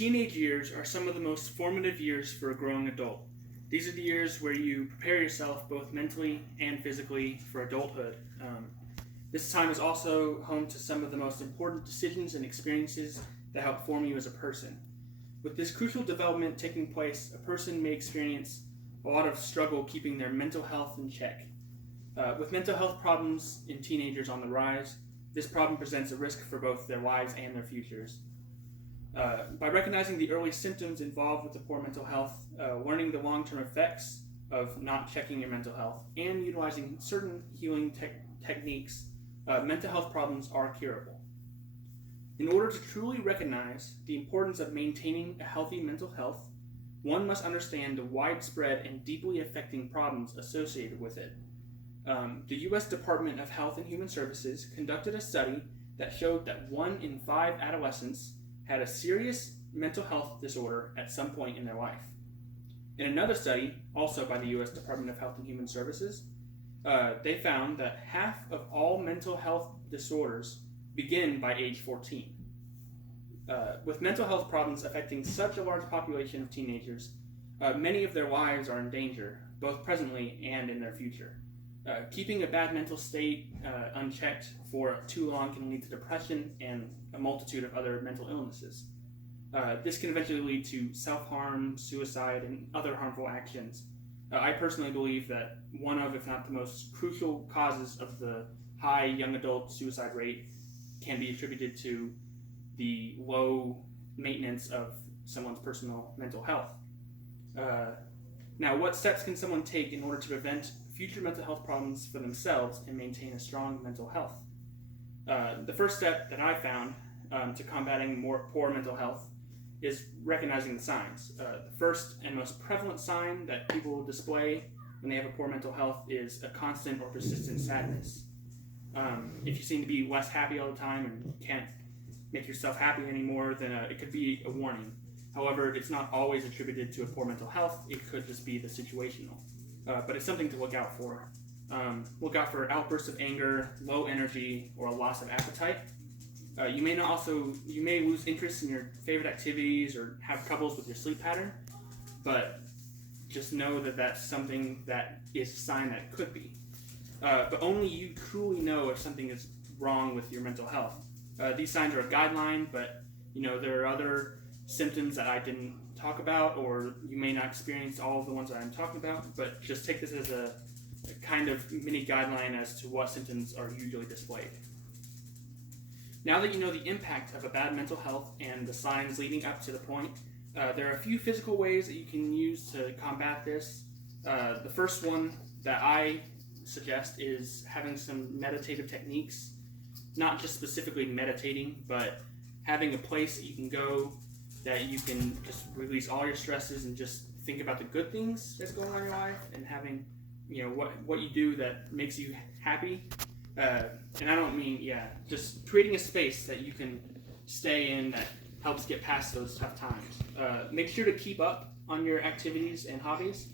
teenage years are some of the most formative years for a growing adult. These are the years where you prepare yourself both mentally and physically for adulthood. This time is also home to some of the most important decisions and experiences that help form you as a person. With this crucial development taking place, a person may experience a lot of struggle keeping their mental health in check. With mental health problems in teenagers on the rise, this problem presents a risk for both their lives and their futures. By recognizing the early symptoms involved with the poor mental health, learning the long-term effects of not checking your mental health, and utilizing certain healing techniques, mental health problems are curable. In order to truly recognize the importance of maintaining a healthy mental health, one must understand the widespread and deeply affecting problems associated with it. The U.S. Department of Health and Human Services conducted a study that showed that 1 in 5 adolescents had a serious mental health disorder at some point in their life. In another study, also by the U.S. Department of Health and Human Services, they found that half of all mental health disorders begin by age 14. With mental health problems affecting such a large population of teenagers, many of their lives are in danger, both presently and in their future. Keeping a bad mental state unchecked for too long can lead to depression and a multitude of other mental illnesses. This can eventually lead to self-harm, suicide, and other harmful actions. I personally believe that one of, if not the most crucial causes of the high young adult suicide rate can be attributed to the low maintenance of someone's personal mental health. Now, what steps can someone take in order to prevent future mental health problems for themselves and maintain a strong mental health? The first step that I found to combating poor mental health is recognizing the signs. The first and most prevalent sign that people will display when they have a poor mental health is a constant or persistent sadness. If you seem to be less happy all the time and can't make yourself happy anymore, then it could be a warning. However, it's not always attributed to a poor mental health. It could just be the situational. But it's something to look out for. Look out for outbursts of anger, low energy, or a loss of appetite. You may lose interest in your favorite activities or have troubles with your sleep pattern, but just know that that's something that is a sign that it could be. But only you truly know if something is wrong with your mental health. These signs are a guideline, but there are other symptoms that I didn't talk about, or you may not experience all of the ones that I'm talking about, but just take this as a kind of mini guideline as to what symptoms are usually displayed. Now that you know the impact of a bad mental health and the signs leading up to the point, there are a few physical ways that you can use to combat this. The first one that I suggest is having some meditative techniques, not just specifically meditating, but having a place that you can go that you can just release all your stresses and just think about the good things that's going on in your life, and having what you do that makes you happy. And I don't mean just creating a space that you can stay in that helps get past those tough times. Make sure to keep up on your activities and hobbies.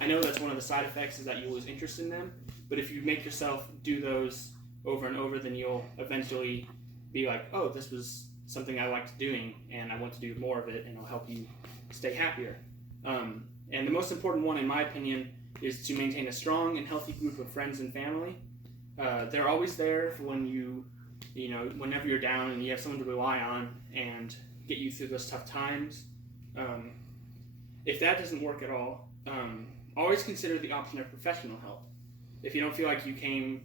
I know that's one of the side effects is that you lose interest in them, but if you make yourself do those over and over, then you'll eventually be like, oh, this was something I liked doing and I want to do more of it, and it'll help you stay happier. And the most important one, in my opinion, is to maintain a strong and healthy group of friends and family. They're always there for when whenever you're down and you have someone to rely on and get you through those tough times. If that doesn't work at all, always consider the option of professional help. If you don't feel like you can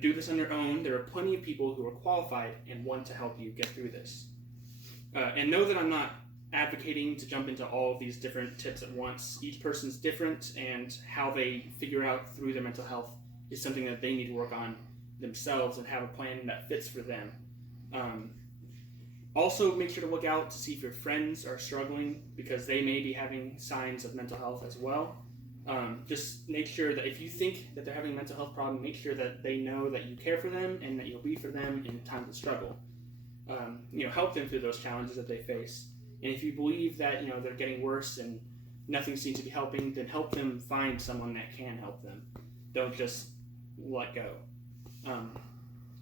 do this on your own, there are plenty of people who are qualified and want to help you get through this. And know that I'm not advocating to jump into all of these different tips at once. Each person's different, and how they figure out through their mental health is something that they need to work on themselves and have a plan that fits for them. Also, make sure to look out to see if your friends are struggling, because they may be having signs of mental health as well. Just make sure that if you think that they're having a mental health problem, make sure that they know that you care for them and that you'll be for them in times of struggle. Help them through those challenges that they face. And if you believe that they're getting worse and nothing seems to be helping, then help them find someone that can help them. Don't just let go.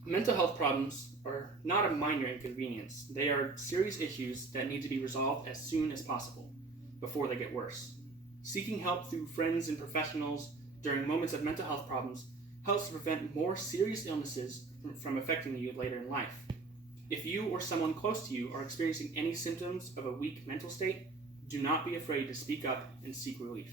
Mental health problems are not a minor inconvenience. They are serious issues that need to be resolved as soon as possible, before they get worse. Seeking help through friends and professionals during moments of mental health problems helps to prevent more serious illnesses from affecting you later in life. If you or someone close to you are experiencing any symptoms of a weak mental state, do not be afraid to speak up and seek relief.